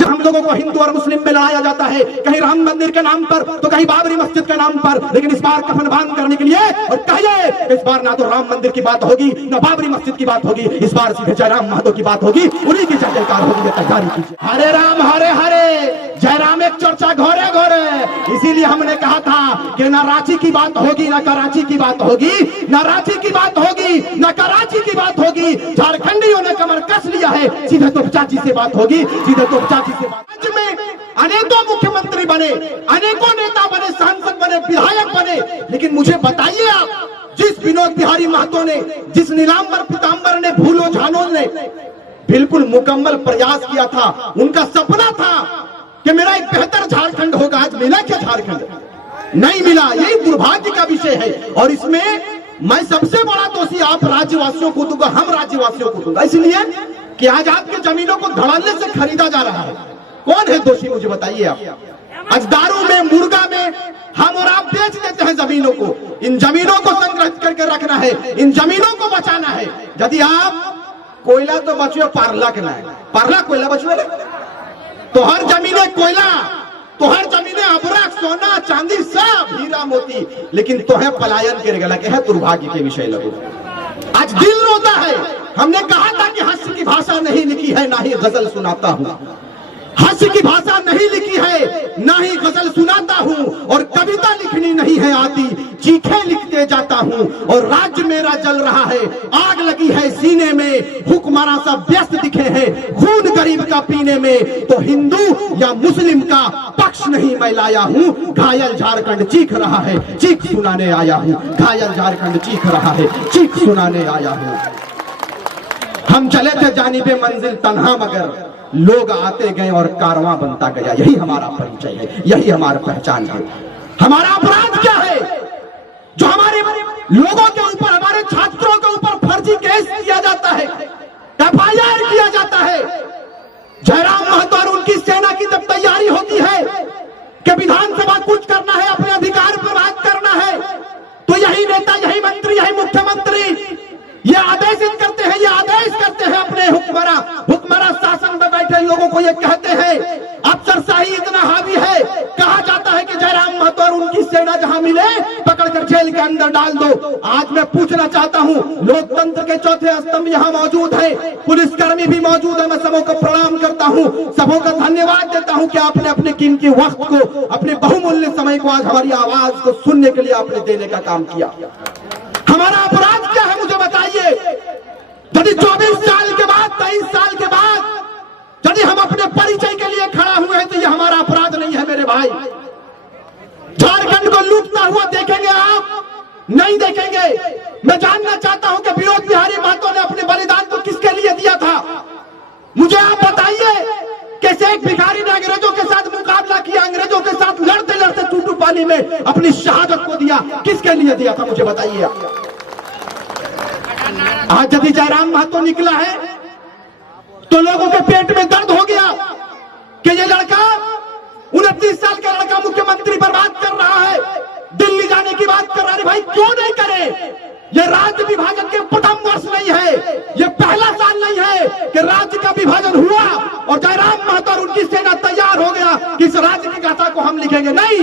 हम लोगों को हिंदू और मुस्लिम में लड़ाया जाता है, कहीं राम मंदिर के नाम पर तो कहीं बाबरी मस्जिद के नाम पर, लेकिन इस बार कफन बांध करने के लिए और कहिए इस बार ना तो राम मंदिर की बात होगी ना बाबरी मस्जिद की बात होगी, इस बार सीधे जयराम महतो की बात होगी, उन्हीं की जय जयकार होगी, ये तैयारी कीजिए। हरे राम जयराम एक चर्चा घोरे घोरे, इसीलिए हमने कहा था कि ना रांची की बात होगी ना कराची की बात होगी, ना रांची की बात होगी ना कराची की बात होगी, झारखंडियों ने कमर कस लिया है, सीधे तो चाची से बात होगी, सीधे तो चाची से बात। राज्य में अनेकों मुख्यमंत्री बने, अनेकों नेता बने, सांसद बने, विधायक बने, लेकिन मुझे बताइए आप, जिस विनोद बिहारी महतो ने, जिस नीलांबर पीतांबर ने, भूलो झानो ने बिल्कुल मुकम्मल प्रयास किया था, उनका सपना था कि मेरा एक बेहतर झारखंड होगा, आज मिला क्या झारखंड? नहीं मिला, यही दुर्भाग्य का विषय है। और इसमें मैं सबसे बड़ा दोषी आप राज्यवासियों को दूंगा, हम राज्यवासियों को दूंगा, इसलिए कि आज आपके जमीनों को धड़ल्ले से खरीदा जा रहा है। कौन है दोषी मुझे बताइए आप। आज दारू में, मुर्गा में हम और आप बेच देते हैं जमीनों को। इन जमीनों को संग्रहित करके रखना है, इन जमीनों को बचाना है। यदि आप कोयला तो बचुए, पारला के ना पारला कोयला बचुए तो हर जमीने कोयला, तो हर जमीने अबरक, सोना चांदी, सब हीरा मोती, लेकिन तो है पलायन के गला के है, दुर्भाग्य के विषय लगो। आज दिल रोता है। हमने कहा था कि हास्य की भाषा नहीं लिखी है, ना ही गजल सुनाता हूं। हास्य की भाषा नहीं लिखी है, ना ही गजल सुनाता हूं, और कविता लिखनी नहीं है आती, चीखे लिखते जाता हूं। और राज्य मेरा जल रहा है, आग लगी है सीने में, हुक्मरां सब व्यस्त दिखे हैं खून गरीब का पीने में। तो हिंदू या मुस्लिम का पक्ष नहीं मैं लाया हूं, घायल झारखंड चीख रहा है, चीख सुनाने आया हूं। घायल झारखंड चीख रहा है, चीख सुनाने आया हूं। हम चले थे जानिबे मंजिल तन्हा, मगर लोग आते गए और कारवां बनता गया। यही हमारा परिचय है, यही हमारा पहचान है। हमारा अपराध क्या है जो हमारे लोगों के ऊपर, हमारे छात्रों के ऊपर फर्जी केस किया जाता है, FIR किया जाता है। जयराम महतो और उनकी सेना की जब तैयारी होती है कि विधानसभा कुछ करना है, अपने अधिकार पर बात करना है, तो यही नेता, यही मंत्री, यही मुख्यमंत्री ये आदेशित करते हैं, ये आदेश करते हैं अपने हुक्मरां शासन में बैठे लोगों को ये कहते हैं, अफसरशाही इतना हावी है, कहा जाता है कि जयराम महतो और उनकी सेना जहां मिले पकड़कर जेल के अंदर डाल दो। आज मैं पूछना चाहता हूं, लोकतंत्र के चौथे स्तंभ यहां मौजूद है, पुलिसकर्मी भी मौजूद है, मैं सबों को प्रणाम करता हूं, सबों का धन्यवाद देता हूं कि आपने अपने कीमती वक्त को, अपने बहुमूल्य समय को आज हमारी आवाज को सुनने के लिए आपने देने का काम किया। हमारा अपराध क्या है मुझे बताइए। यदि 24 साल के बाद, 23 साल के बाद यदि हम अपने परिचय के लिए खड़ा हुए हैं, तो ये हमारा अपराध नहीं है मेरे भाई। झारखंड को लूटता हुआ देखेंगे आप? नहीं देखेंगे। मैं जानना चाहता हूं कि विनोद बिहारी महतो ने अपने बलिदान को किसके लिए दिया था? मुझे आप बताइए। कैसे एक भिखारी ने अंग्रेजों के साथ मुकाबला किया, अंग्रेजों के साथ लड़ते लड़ते टूटू पानी में अपनी शहादत को दिया, किसके लिए दिया था मुझे बताइए। आज यदि जयराम महतो निकला है तो लोगों के पेट में दर्द हो गया कि ये लड़का 29 साल का लड़का मुख्यमंत्री पर बात कर रहा है, दिल्ली जाने की बात कर रहा है। भाई क्यों नहीं करे? ये राज्य विभाजन के प्रथम वर्ष नहीं है, ये पहला साल नहीं है कि राज्य का विभाजन हुआ और जयराम महतो और उनकी सेना तैयार हो गया कि इस राज्य की गाथा को हम लिखेंगे। नहीं,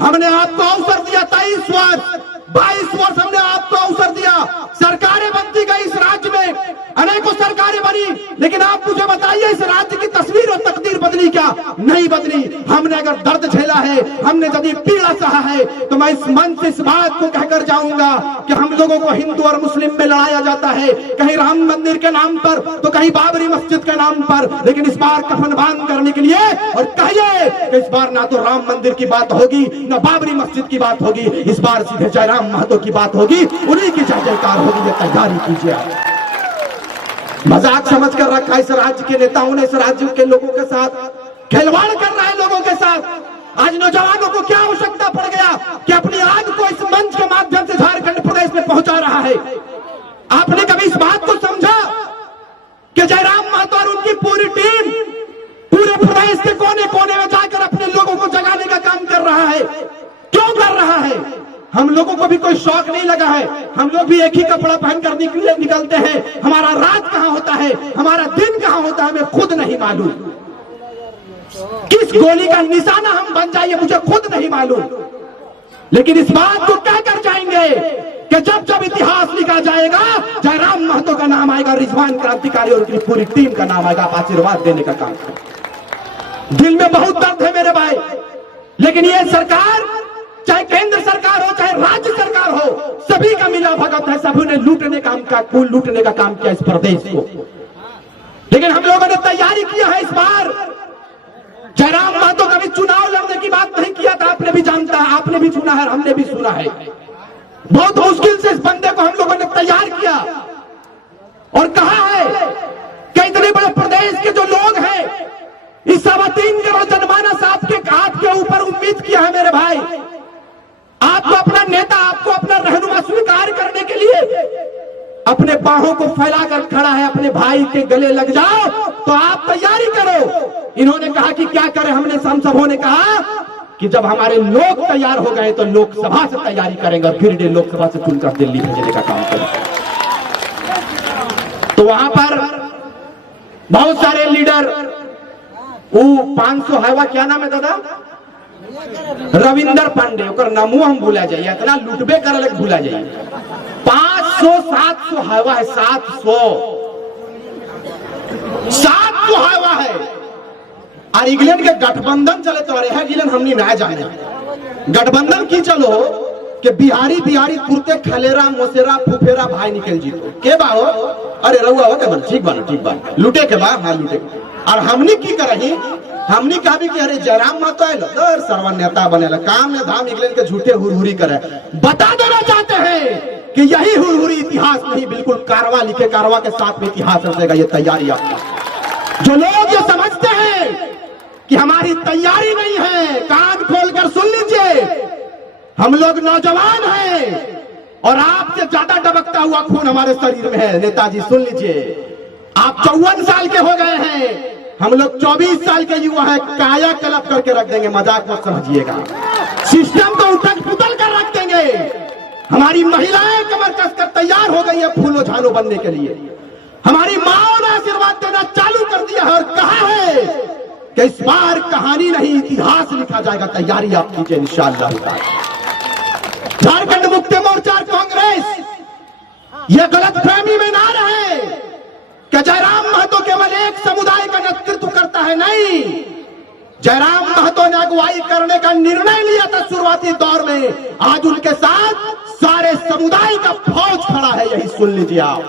हमने आपको अवसर दिया 23 वर्ष, 22 वर्ष हमने आपको अवसर दिया। सरकारें बनती गई इस राज्य में, अनेकों सरकारें बनी, लेकिन आप मुझे बताइए इस राज्य की तस्वीर और तकदीर बदली क्या? नहीं बदली। हमने अगर दर्द झेला है, हमने यदि पीड़ा सहा है, तो मैं इस मंच से इस बात को कहकर जाऊंगा कि हम लोगों को हिंदू और मुस्लिम में लड़ाया जाता है, कहीं राम मंदिर के नाम पर तो कहीं बाबरी मस्जिद के नाम पर, लेकिन इस बार कफन बांध करने के लिए और कहिए कि इस बार ना तो राम मंदिर की बात होगी ना बाबरी मस्जिद की बात होगी, इस बार सीधे जयराम महतो की बात होगी, उन्हीं की जय जयकार होगी। ये तैयारी कीजिए। मजाक समझ कर रखा इस राज्य के नेताओं ने, इस राज्य के लोगों के साथ खिलवाड़ कर रहा है लोगों के साथ। आज नौजवानों को क्या आवश्यकता पड़ गया कि अपनी आग को इस मंच के माध्यम से झारखंड प्रदेश में पहुंचा रहा है। आपने कभी इस बात को समझा कि जयराम महतो और उनकी पूरी टीम पूरे प्रदेश के कोने कोने में जाकर अपने लोगों को जगाने का काम कर रहा है? क्यों कर रहा है? हम लोगों को भी कोई शौक नहीं लगा है, हम लोग भी एक ही कपड़ा पहनकर निकलते हैं। हमारा रात कहां होता है, हमारा दिन कहां होता है, हमें खुद नहीं मालूम। किस गोली का निशाना हम बन जाए मुझे खुद नहीं मालूम। लेकिन इस बात को क्या कर जाएंगे कि जब जब इतिहास लिखा जाएगा जयराम महतो का नाम आएगा, रिजवान क्रांतिकारी और उनकी पूरी टीम का नाम आएगा। आशीर्वाद देने का काम करें। दिल में बहुत दर्द है मेरे भाई, लेकिन ये सरकार, चाहे केंद्र सरकार हो चाहे राज्य सरकार हो, सभी का मिला भगत है। सभी ने लूटने का काम किया इस प्रदेश को। लेकिन हम लोगों ने तैयारी किया है। इस बार जयराम महतो कभी चुनाव लड़ने की बात नहीं किया था, आपने भी जानता है, आपने भी सुना है, हमने भी सुना है। बहुत मुश्किल से इस बंदे को हम लोगों ने तैयार किया और कहा है कि इतने बड़े प्रदेश के जो लोग हैं, इस 3.25 करोड़ जनमानस आपके ऊपर उम्मीद किया है मेरे भाई। आपको अपना नेता, आपको अपना रहनुमा स्वीकार करने के लिए अपने बाहों को फैलाकर खड़ा है। अपने भाई के गले लग जाओ तो आप तैयारी करो। इन्होंने कहा कि क्या करें, हम सबों ने कहा कि जब हमारे लोग तैयार हो गए तो लोकसभा से तैयारी करेंगे और फिर लोकसभा से चुनकर दिल्ली भेजने का काम करेंगे। तो वहां पर बहुत सारे लीडर, वो 500 हैवा, क्या नाम है दादा, रविंदर पांडे, नामो हम भूला जाइए, इतना लुटबे कर भूला जाइए। 500-700 हैवा है, 700 हैवा है। और इंग्लैंड के गठबंधन चले तो अरे इंग्लैंड हमने ना जाने गठबंधन की चलो कि बिहारी तुरते खलेरा मोसेरा फुफेरा भाई निकल जीतो के बा हो। अरे रहुआ हो क्या, ठीक बा लूटे के बा, हाँ लूटे। और हमने की करही, हमने कहा भी कि अरे जयराम महतो है सर्व नेता बनेला, काम में धाम इंग्लैंड के झूठे हुरहुरी करे। बता देना चाहते हैं कि यही हुरहुरी इतिहास नहीं, बिल्कुल कारवा लिखे, कारवा के साथ में इतिहास रचेगा। ये तैयारी आपकी। जो लोग ये समझते हैं कि हमारी तैयारी नहीं है, कान खोलकर सुन लीजिए। हम लोग नौजवान हैं और आपसे ज्यादा डबकता हुआ खून हमारे शरीर में है। नेताजी सुन लीजिए, आप 54 साल के हो गए हैं, हम लोग 24 साल के युवा हैं। काया कलप करके रख देंगे, मजाक मत समझिएगा। सिस्टम को उठक पुतल कर रख देंगे। हमारी महिलाएं कमर कसकर तैयार हो गई है फूलो झालो बनने के लिए। हमारी माओ ने आशीर्वाद देना चालू कर दिया है और कहा है कि इस बार कहानी नहीं इतिहास लिखा जाएगा। तैयारी आप कीजिए इंशाअल्लाह। झारखंड मुक्ति मोर्चा कांग्रेस यह गलतफहमी में ना रहे कि जयराम महतो केवल एक समुदाय का नेतृत्व करता है, नहीं। जयराम महतो ने अगुवाई करने का निर्णय लिया था शुरुआती दौर में। आज उनके साथ सारे समुदाय का फौज खड़ा है, यही सुन लीजिए आप।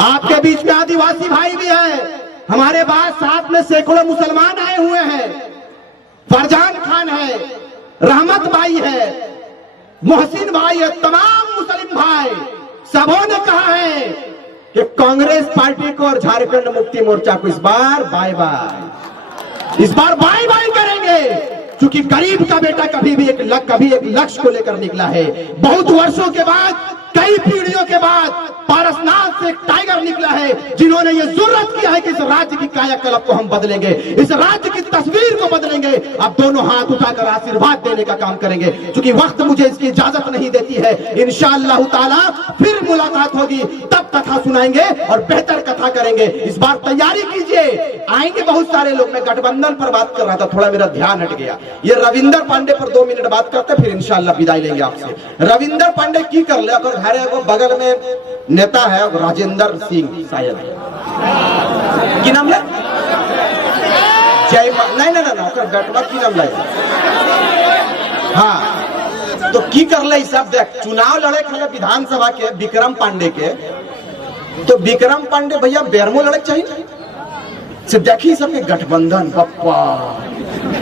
आपके बीच में आदिवासी भाई भी है, हमारे पास साथ में सैकड़ों मुसलमान आए हुए हैं। फरजान खान है, रहमत भाई है, मोहसिन भाई है, तमाम मुस्लिम भाई सबों ने कहा है कि कांग्रेस पार्टी को और झारखंड मुक्ति मोर्चा को इस बार बाय बाय, इस बार बाय बाय करेंगे। क्योंकि गरीब का बेटा कभी एक लक्ष्य को लेकर निकला है। बहुत वर्षों के बाद, कई पीढ़ियों के बाद पारसनाथ से एक टाइगर निकला है, जिन्होंने ये जुर्रत किया है कि इस राज्य की कायाकल्प को हम बदलेंगे, इस राज्य की तस्वीर को बदलेंगे। अब दोनों हाथ उठाकर आशीर्वाद देने का काम करेंगे। क्योंकि वक्त मुझे इसकी इजाजत नहीं देती है। इंशाअल्लाह ताला फिर मुलाकात होगी, तब कथा सुनाएंगे और बेहतर कथा करेंगे। इस बार तैयारी कीजिए, आएंगे बहुत सारे लोग। मैं गठबंधन पर बात कर रहा था, थोड़ा मेरा ध्यान हट गया। ये रविंदर पांडे पर 2 मिनट बात करते, फिर इंशाअल्लाह विदाई लेंगे आपसे। रविंदर पांडे की कर ले, अगर घर है बगल में नेता है राजेंद्र सिंह, शायद की नाम है, जय नहीं बेटवा की नाम लगे, हाँ। तो की कर ले सब देख, चुनाव लड़े खड़े विधानसभा के विक्रम पांडे के, तो विक्रम पांडे भैया बेरमो लड़े चाहिए से देखी सबके गठबंधन। पप्पा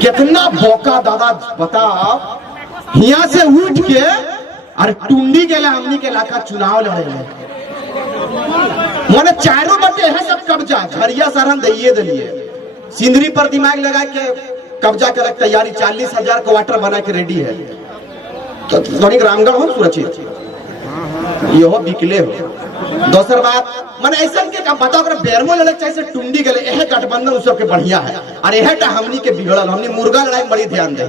कितना भौका दादा, बताओ यहाँ से उठ के अरे टुंडी के लिए हमनी के इलाका चुनाव लड़े हैं। मोने चारों बटे है सब कब्जा, झरिया सरहन दिए दिलिए, सिंदरी पर दिमाग लगा के कब्जा करे तैयारी। 40,000 क्वार्टर बना के रेडी है। तो थोड़ी रामगढ़ हो सुरक्षित, ये हो बिकले हो। दोसर बात मैंने ऐसा के बताओ, अगर बेरमो लड़े चाहिए टुंडी के लिए, गठबंधन उस सबके बढ़िया है। और यह हमनी के बिगड़ल, हमनी मुर्गा लड़ाई बड़ी ध्यान दे।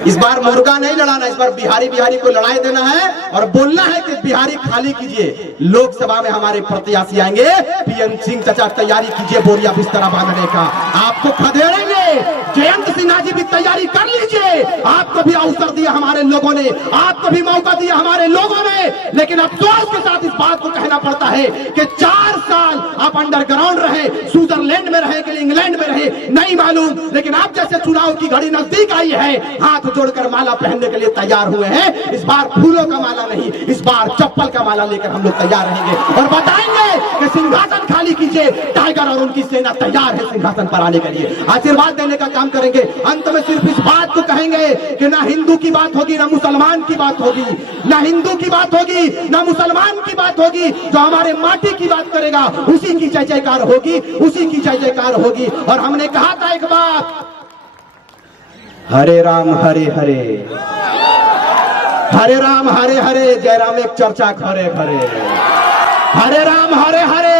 इस बार मुर्गा नहीं लड़ाना, इस बार बिहारी बिहारी को लड़ाई देना है और बोलना है कि बिहारी खाली कीजिए। लोकसभा में हमारे प्रत्याशी आएंगे, पीएन सिंह चाचा तैयारी कीजिए बोरिया बिस्तरा बांधने का, आपको खदेड़ेंगे। जयंत सिन्हा जी भी तैयारी कर लीजिए, आपको भी अवसर दिया हमारे लोगों ने, आपको भी मौका दिया हमारे लोगों ने, लेकिन अफसोस के साथ इस बात को कहना पड़ता है कि 4 साल आप अंडरग्राउंड रहे, स्विट्जरलैंड में रहे कि इंग्लैंड में रहे नहीं मालूम, लेकिन आप जैसे चुनाव की घड़ी नजदीक आई है, हाथ जोड़कर माला पहनने के लिए तैयार हुए हैं। इस बार फूलों का माला नहीं, इस बार चप्पल का माला लेकर हम लोग तैयार रहेंगे और बताएंगे कि सिंहासन खाली कीजिए। टाइगर और उनकी सेना तैयार है सिंहासन पर आने के लिए, आशीर्वाद देने का काम करेंगे। अंत में सिर्फ इस बात को कहेंगे कि ना हिंदू की बात होगी, ना मुसलमान की बात होगी, ना हिंदू की बात होगी, ना मुसलमान की बात होगी। जो हमारे माटी की बात करेगा उसी की जय जयकार होगी, उसी की जय जयकार होगी। और हमने कहा था एक बात, हरे राम हरे हरे, हरे राम हरे हरे, जय राम एक चर्चा घरे घरे, हरे राम हरे हरे,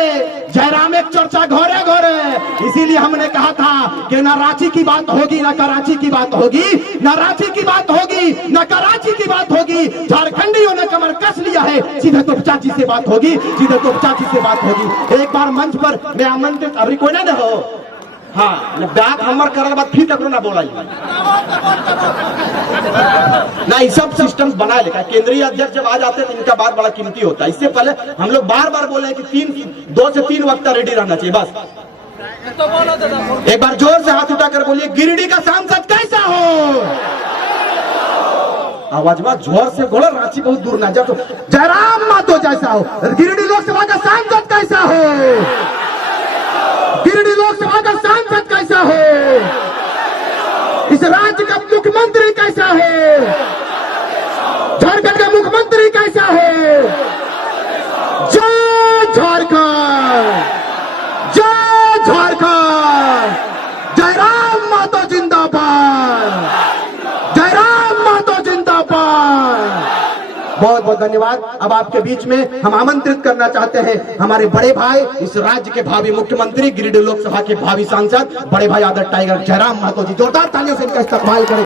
जय राम एक चर्चा घरे घरे। इसीलिए हमने कहा था कि ना रांची की बात होगी, ना कराची की बात होगी, ना रांची की बात होगी, ना कराची की बात होगी। झारखंडियों ने कमर कस लिया है, सीधे तो चाची से बात होगी, सीधे तो चाची से बात होगी। एक बार मंच पर मैं आमंत्रित, अभी कोई ना हो, हाँ बैग हमर करने बाद फिर करो ना बोला ना, ये सब सिस्टम बना लेगा। केंद्रीय अध्यक्ष जब आ जाते हैं तो इनका बात बड़ा कीमती होता है। इससे पहले हम लोग बार बार बोले कि 2 से 3 वक्त रेडी रहना चाहिए बस। एक बार जोर से हाथ उठाकर बोलिए, गिरिडीह का सांसद कैसा हो? आवाज में जोर से बोलो, रांची बहुत दूर ना जाओ। जयराम मातो जैसा हो। गिरिडीह लोकसभा का सांसद कैसा हो? गिरिडीह लोकसभा का सांसद कैसा हो? इस राज्य का मुख्यमंत्री कैसा है? झारखंड का मुख्यमंत्री कैसा है? जय झारखंड, जय झारखंड, जय राम मातो जिंदाबाद, जय राम मातो जिंदाबाद। बहुत बहुत धन्यवाद। अब आपके बीच में हम आमंत्रित करना चाहते हैं हमारे बड़े भाई, इस राज्य के भावी मुख्यमंत्री, गिरिडीह लोकसभा के भावी सांसद, बड़े भाई आदर टाइगर जयराम महतो जी। जोरदार तालियों से इनका इस्तेमाल करें।